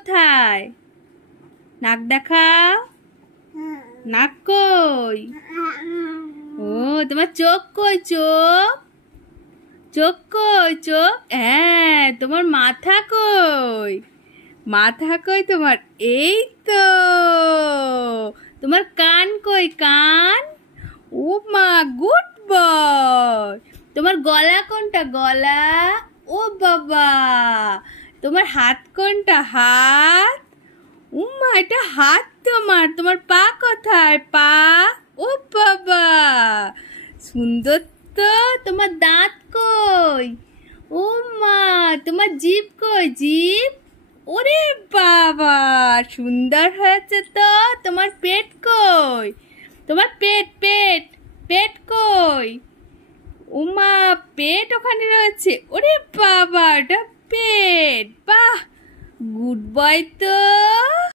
কোথায়? নাক দেখাও। নাক কই? ও তোমার চোখ কই? চোখ চোখ কই? চোখ হ্যাঁ। তোমার মাথা কই? মাথা কই তোমার? এই তো। তোমার কান কই? কান? ও মা, গুড বয়। তোমার গলা কোনটা? গলা? ও বাবা। তোমার হাত কোনটা? হাত? ও মা, এটা হাত তোমার। তোমার পা কোথায়? পা? ও বাবা, সুন্দর তো। তোমার দাঁত কই? ও মা, তোমার জিভ কই? জিভ? ওরে বাবা, সুন্দর হয়েছে তো। তোমার পেট কই? তোমার পেট পেট পেট কই? ও মা, পেট ওখানে রয়েছে। ওরে বাবা, এটা পেট। বাহ, গুড বয় তো।